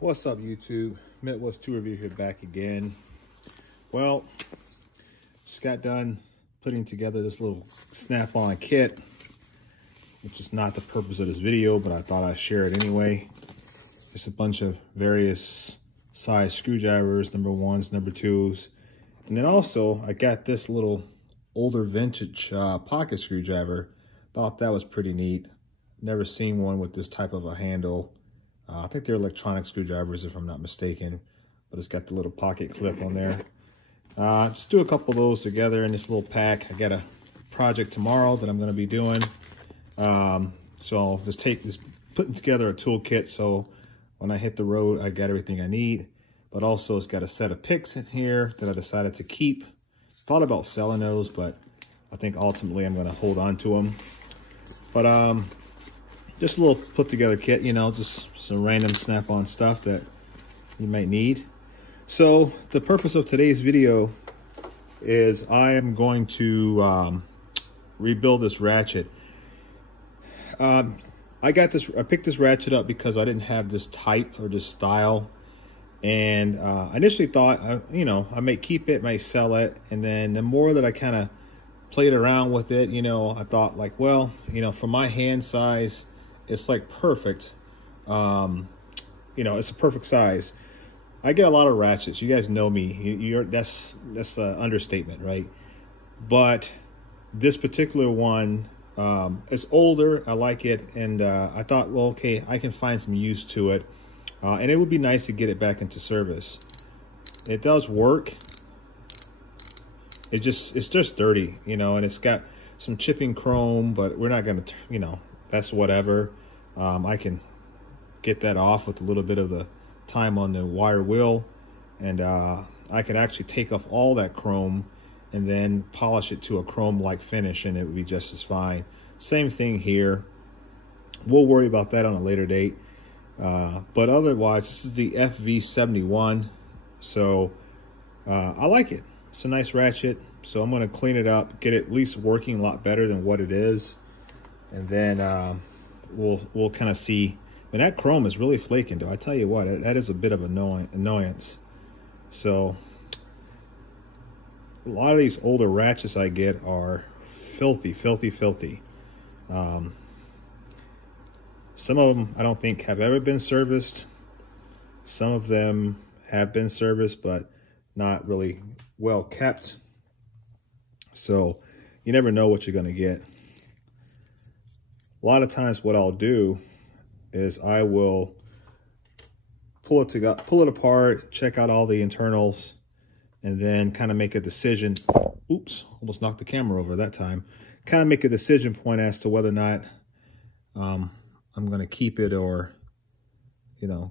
What's up, YouTube? Midwest 2 Review here, back again. Well, just got done putting together this little Snap-on kit, which is not the purpose of this video, but I thought I'd share it anyway. Just a bunch of various size screwdrivers, number 1s, number 2s. And then also, I got this little older vintage pocket screwdriver. Thought that was pretty neat. Never seen one with this type of a handle. I think they're electronic screwdrivers if I'm not mistaken, but it's got the little pocket clip on there. Just do a couple of those together in this little pack. I got a project tomorrow that I'm going to be doing. So just putting together a toolkit so when I hit the road, I got everything I need. But also it's got a set of picks in here that I decided to keep. Thought about selling those, but I think ultimately I'm going to hold on to them. But just a little put together kit, you know, just some random Snap-on stuff that you might need. So the purpose of today's video is I am going to rebuild this ratchet. I picked this ratchet up because I didn't have this type or this style. And I initially thought, I might keep it, might sell it. And then the more that I kind of played around with it, I thought like, well, for my hand size, it's like perfect. It's a perfect size. I get a lot of ratchets. You guys know me. That's an understatement, right? But this particular one is older. I like it, and I thought, well, okay, I can find some use to it, and it would be nice to get it back into service. It does work. It's just dirty, and it's got some chipping chrome, but we're not gonna, that's whatever. I can get that off with a little bit of the time on the wire wheel, and I can actually take off all that chrome and then polish it to a chrome-like finish, and it would be just as fine. Same thing here. We'll worry about that on a later date. But otherwise, this is the FV71, so I like it. It's a nice ratchet, so I'm going to clean it up, get it at least working a lot better than what it is, and then we'll kind of see. And that chrome is really flaking, though. I tell you what, that is a bit of annoyance. So a lot of these older ratchets I get are filthy, filthy, filthy. Some of them I don't think have ever been serviced. Some of them have been serviced, but not really well kept. So you never know what you're going to get. A lot of times what I'll do is I will pull it apart, check out all the internals, and then kind of make a decision. Oops, almost knocked the camera over that time. Kind of make a decision point as to whether or not I'm going to keep it or,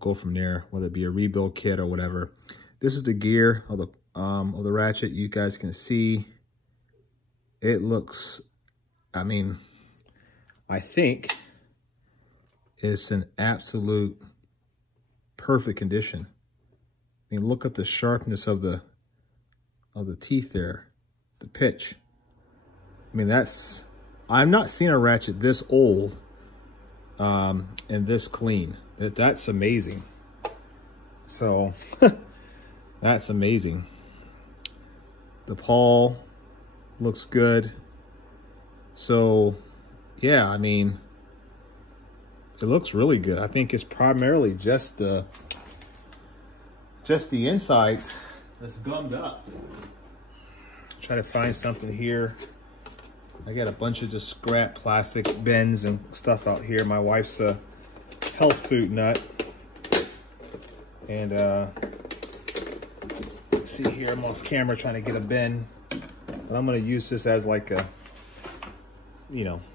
go from there, whether it be a rebuild kit or whatever. This is the gear of the ratchet. You guys can see it looks, I think it's in absolute perfect condition. Look at the sharpness of the teeth there, the pitch. I've not seen a ratchet this old and this clean. That's amazing. So that's amazing. The pawl looks good. So yeah, it looks really good. I think it's primarily just the insides that's gummed up. Try to find something here. I got a bunch of just scrap plastic bins and stuff out here. My wife's a health food nut. And see here, I'm off camera trying to get a bin. But I'm gonna use this as like a,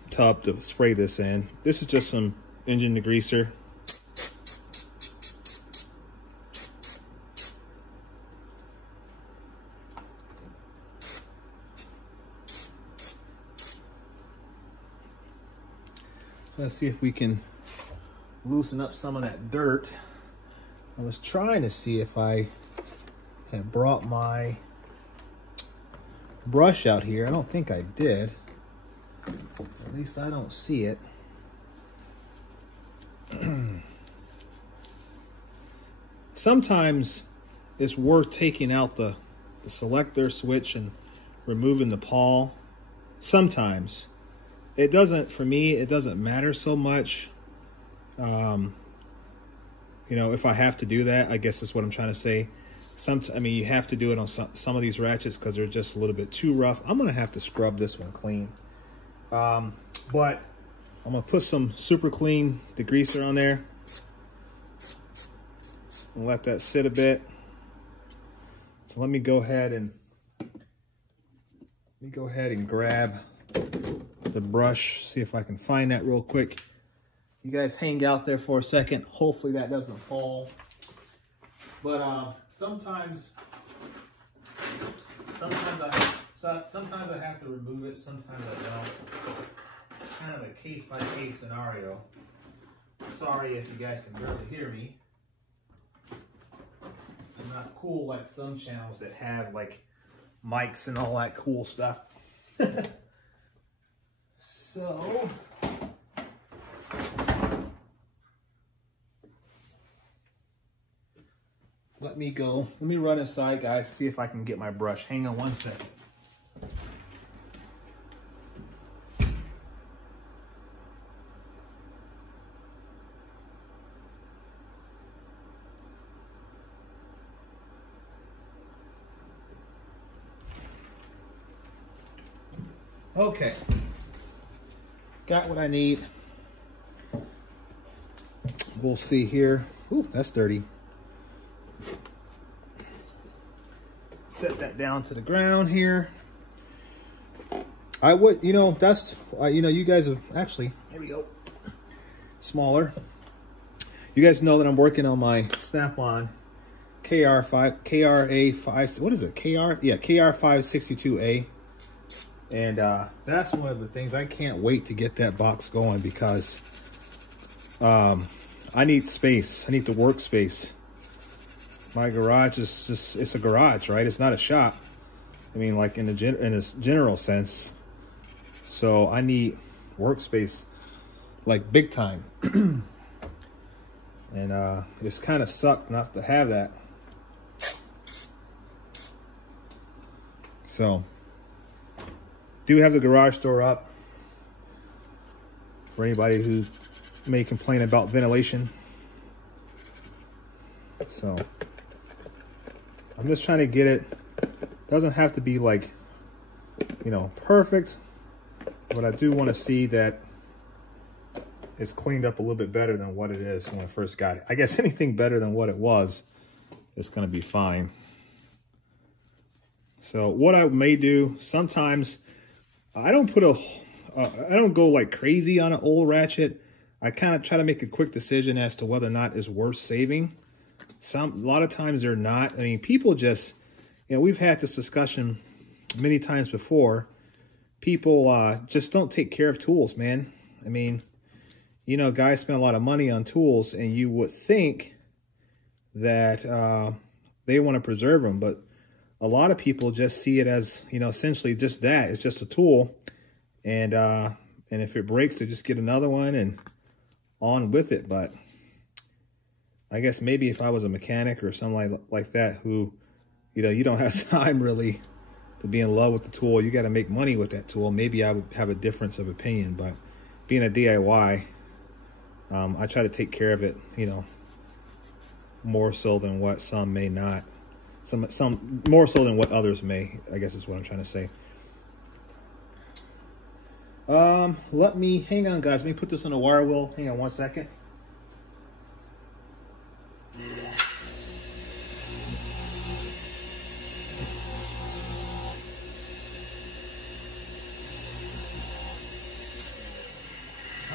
tub to spray this in. This is just some engine degreaser. Let's see if we can loosen up some of that dirt. I was trying to see if I had brought my brush out here. I don't think I did. At least I don't see it. sometimes it's worth taking out the selector switch and removing the pawl. Sometimes. It doesn't, for me, it doesn't matter so much. You know, if I have to do that, I guess that's what I'm trying to say. I mean, you have to do it on some of these ratchets because they're just a little bit too rough. I'm gonna have to scrub this one clean. But I'm gonna put some super clean degreaser on there and let that sit a bit. So let me go ahead and grab the brush, see if I can find that real quick. You guys hang out there for a second. Hopefully that doesn't fall. But sometimes I have to remove it, sometimes I don't. It's kind of a case-by-case scenario. Sorry if you guys can barely hear me. I'm not cool like some channels that have like mics and all that cool stuff. So let me run inside, guys, see if I can get my brush. Hang on one second. Okay, got what I need. We'll see here. Ooh, that's dirty. Set that down to the ground here. I would, you know, that's, you know, you guys have actually, here we go, smaller. You guys know that I'm working on my Snap-on KR5, what is it, Yeah, KR562A. And that's one of the things, I can't wait to get that box going because I need space. I need the workspace. My garage is just, it's a garage, right? It's not a shop. I mean, like in a general sense. So I need workspace, like big time. And it's kind of sucked not to have that. So, do have the garage door up for anybody who may complain about ventilation. So I'm just trying to get it. Doesn't have to be like, you know, perfect, but I do want to see that it's cleaned up a little bit better than what it is when I first got it. I guess anything better than what it was is going to be fine. So what I may do sometimes, I don't put I don't go like crazy on an old ratchet. I kind of try to make a quick decision as to whether or not it's worth saving. A lot of times they're not. I mean, people just, you know, we've had this discussion many times before. People just don't take care of tools, man. I mean, you know, guys spend a lot of money on tools, and you would think that they want to preserve them, but a lot of people just see it as, you know, essentially just that. It's just a tool, and if it breaks, they just get another one and on with it. But I guess maybe if I was a mechanic or something like that, who, you know, you don't have time really to be in love with the tool, you got to make money with that tool, maybe I would have a difference of opinion. But being a DIY, I try to take care of it, you know, more so than what some may not. Some more so than what others may, I guess is what I'm trying to say. Let me, hang on guys, let me put this on a wire wheel. Hang on one second.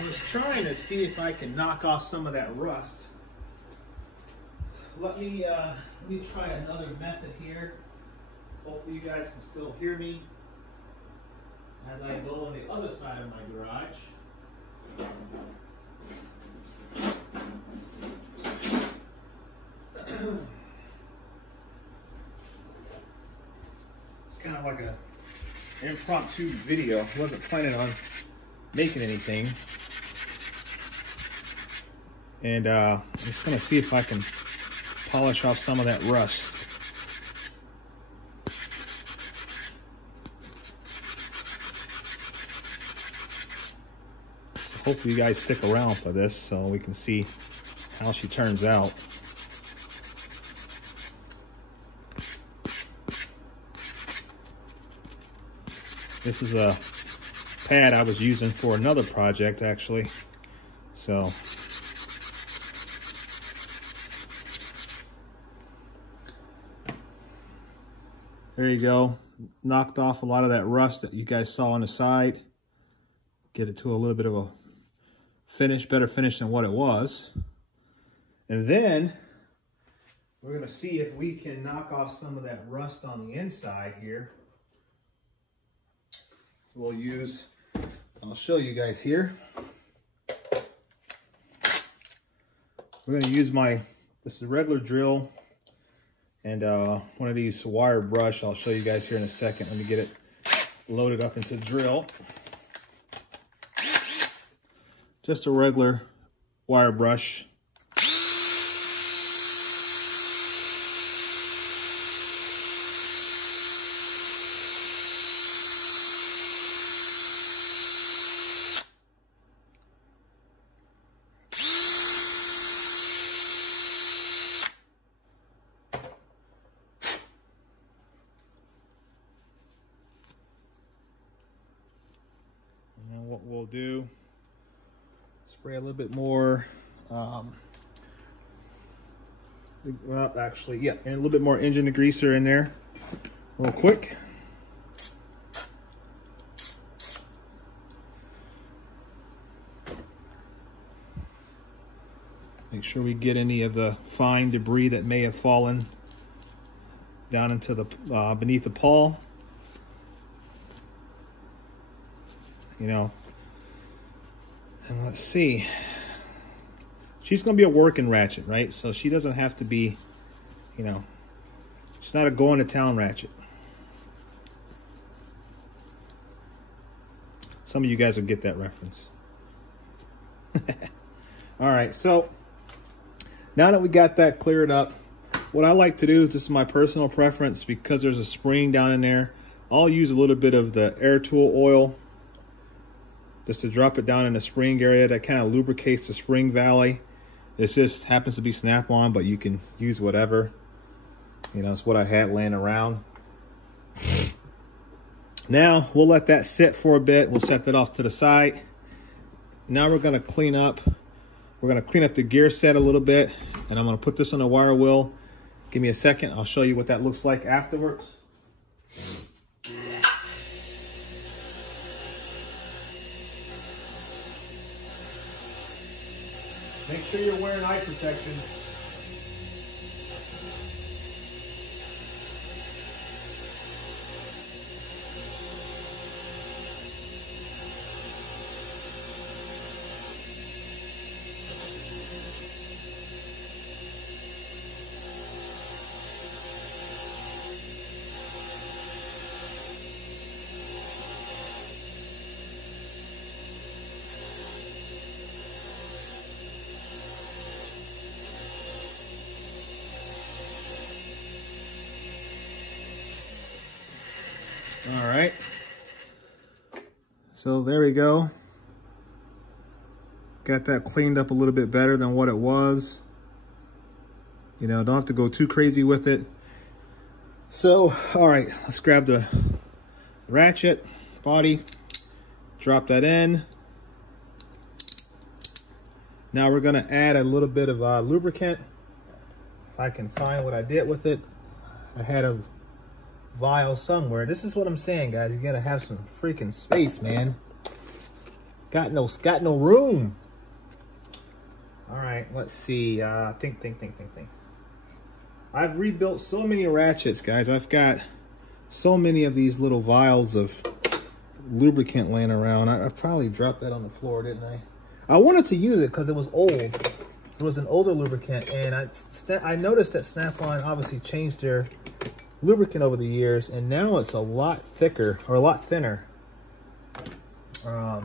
I was trying to see if I can knock off some of that rust. Let me try another method here. Hopefully you guys can still hear me as I go on the other side of my garage. It's kind of like an impromptu video. I wasn't planning on making anything. And I'm just gonna see if I can polish off some of that rust. So hopefully you guys stick around for this so we can see how she turns out. This is a pad I was using for another project actually. So there you go. Knocked off a lot of that rust that you guys saw on the side. Get it to a little bit of a finish, better finish than what it was. And then we're gonna see if we can knock off some of that rust on the inside here. We'll use, I'll show you guys here. We're gonna use this is a regular drill and one of these wire brush. I'll show you guys here in a second. Let me get it loaded up into the drill. Just a regular wire brush. What we'll do, spray a little bit more, well, actually, yeah, and a little bit more engine degreaser in there real quick. Make sure we get any of the fine debris that may have fallen down into the beneath the pawl. You know, and let's see, she's gonna be a working ratchet, right? So she doesn't have to be, you know, she's not a going to town ratchet. Some of you guys will get that reference. All right, so now that we got that cleared up, what I like to do, this is my personal preference, because there's a spring down in there, I'll use a little bit of the air tool oil just to drop it down in the spring area. That kind of lubricates the spring valley. This just happens to be Snap-on, but you can use whatever. You know, it's what I had laying around. Now, we'll let that sit for a bit. We'll set that off to the side. Now we're gonna clean up. We're gonna clean up the gear set a little bit, and I'm gonna put this on the wire wheel. Give me a second, I'll show you what that looks like afterwards. Make sure you're wearing eye protection. All right, so there we go. Got that cleaned up a little bit better than what it was. You know, don't have to go too crazy with it. So, all right, let's grab the ratchet body, drop that in. Now we're gonna add a little bit of lubricant. If I can find what I did with it. I had a vial somewhere. This is what I'm saying, guys. You gotta have some freaking space, man. Got no room. All right, let's see. Think. I've rebuilt so many ratchets, guys. I've got so many of these little vials of lubricant laying around. I probably dropped that on the floor, didn't I? I wanted to use it because it was old. It was an older lubricant, and I noticed that Snap-on obviously changed their lubricant over the years, and now it's a lot thicker, or a lot thinner. The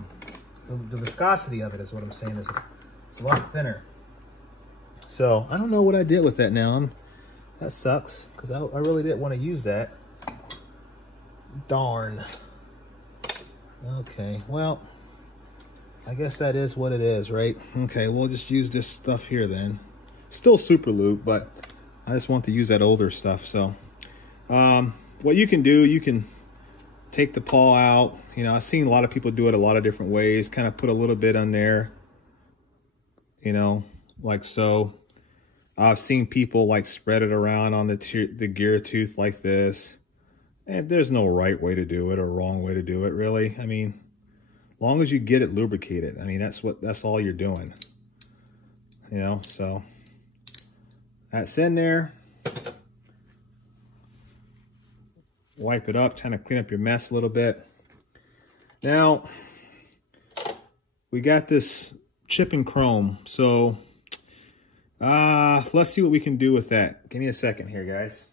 viscosity of it is what I'm saying, it's a lot thinner. So I don't know what I did with that now. That sucks, because I really didn't want to use that. Darn. Okay, well, I guess that is what it is, right? Okay, we'll just use this stuff here then. Still super lube, but I just want to use that older stuff. So what you can do, you can take the pawl out. You know, I've seen a lot of people do it a lot of different ways. Kind of put a little bit on there, you know, like so. I've seen people like spread it around on the gear tooth like this. And there's no right way to do it or wrong way to do it, really. I mean, as long as you get it lubricated, I mean, that's all you're doing. You know, so that's in there. Wipe it up, kind of clean up your mess a little bit. Now, we got this chipping chrome, so let's see what we can do with that. Give me a second here, guys.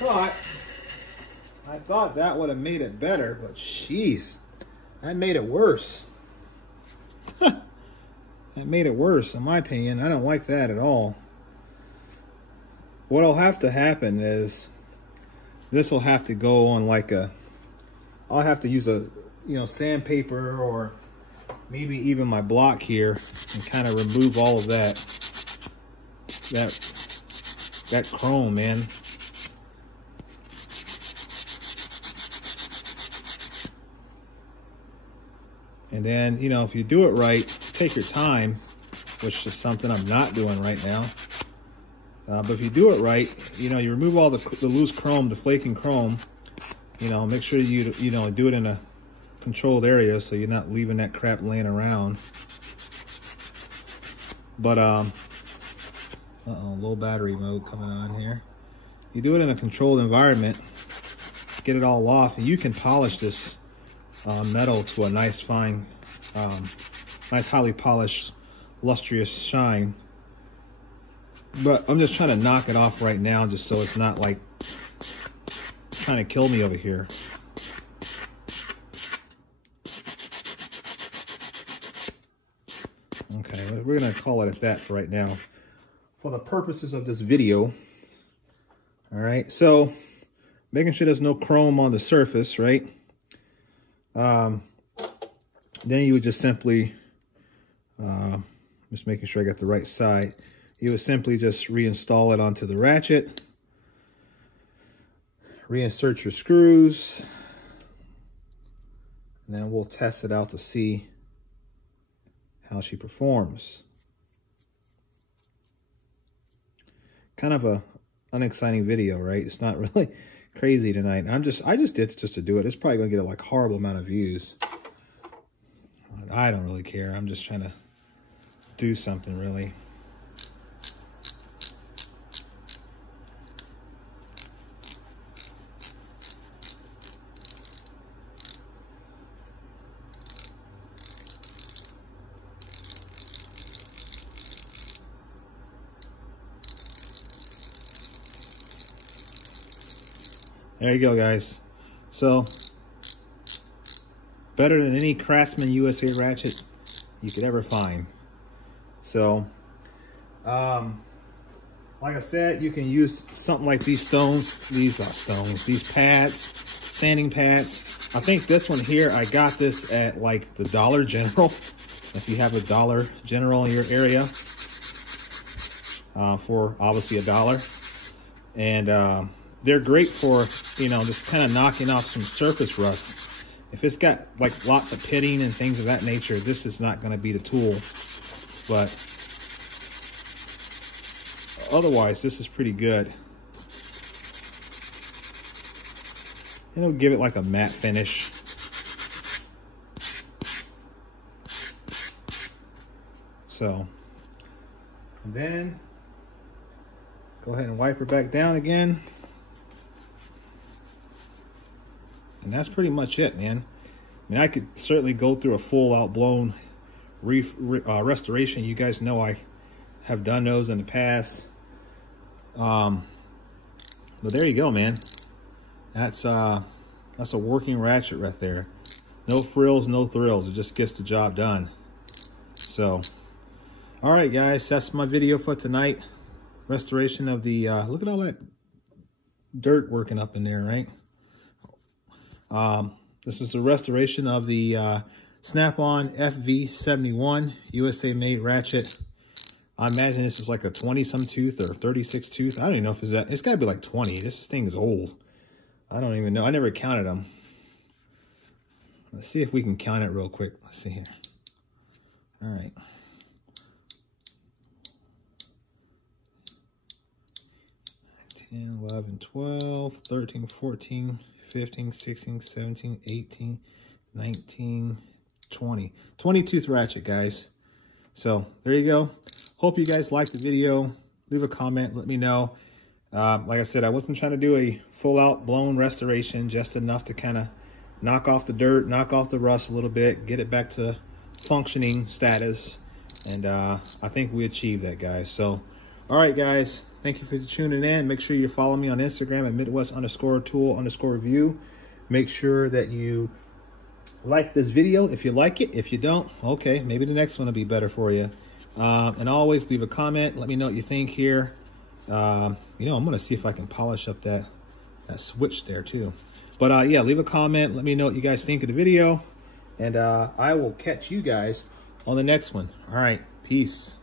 Well, I thought that would have made it better, but jeez, that made it worse. That made it worse, in my opinion. I don't like that at all. What'll have to happen is this will have to go on like I'll have to use a, you know, sandpaper or maybe even my block here and kind of remove all of that chrome, man. And then, you know, if you do it right, take your time, which is something I'm not doing right now. But if you do it right, you know, you remove all the loose chrome, the flaking chrome. You know, make sure you know, do it in a controlled area so you're not leaving that crap laying around. But, low battery mode coming on here. You do it in a controlled environment, get it all off, and you can polish this metal to a nice fine, nice highly polished, lustrous shine. But I'm just trying to knock it off right now, just so it's not like trying to kill me over here. Okay, we're gonna call it at that for right now, for the purposes of this video. All right, so making sure there's no chrome on the surface, right? Then you would just simply, just making sure I got the right side, you would simply just reinstall it onto the ratchet, reinsert your screws, and then we'll test it out to see how she performs. Kind of a unexciting video, right? It's not really crazy tonight. I just did it just to do it. It's probably gonna get a like horrible amount of views. I don't really care. I'm just trying to do something, really. There you go, guys. So, better than any Craftsman USA ratchet you could ever find. So, like I said, you can use something like these these pads, sanding pads. I think this one here, I got this at like the Dollar General. If you have a Dollar General in your area, for obviously $1. And they're great for, you know, just kind of knocking off some surface rust. If it's got like lots of pitting and things of that nature, this is not going to be the tool. But otherwise, this is pretty good. It'll give it like a matte finish. So, And then go ahead and wipe her back down again. And that's pretty much it, man. I mean, I could certainly go through a full out blown restoration. You guys know I have done those in the past. But there you go, man. That's a working ratchet right there. No frills, no thrills. It just gets the job done. So, all right, guys, that's my video for tonight. Restoration of the, look at all that dirt working up in there, right? This is the restoration of the Snap-on FV71 USA made ratchet. I imagine this is like a 20-some tooth or 36 tooth. I don't even know if it's that. It's got to be like 20. This thing is old. I don't even know. I never counted them. Let's see if we can count it real quick. Let's see here. All right. 10, 11, 12, 13, 14, 15, 16, 17, 18, 19, 20. 20 tooth ratchet, guys. So there you go. Hope you guys liked the video. Leave a comment. Let me know. Like I said, I wasn't trying to do a full out blown restoration, just enough to kind of knock off the dirt, knock off the rust a little bit, get it back to functioning status. And I think we achieved that, guys. So, all right, guys. Thank you for tuning in. Make sure you follow me on Instagram at Midwest_tool_review. Make sure that you like this video if you like it. If you don't, okay, maybe the next one will be better for you. And always leave a comment. Let me know what you think here. You know, I'm going to see if I can polish up that switch there too. But yeah, leave a comment. Let me know what you guys think of the video. And I will catch you guys on the next one. All right, peace.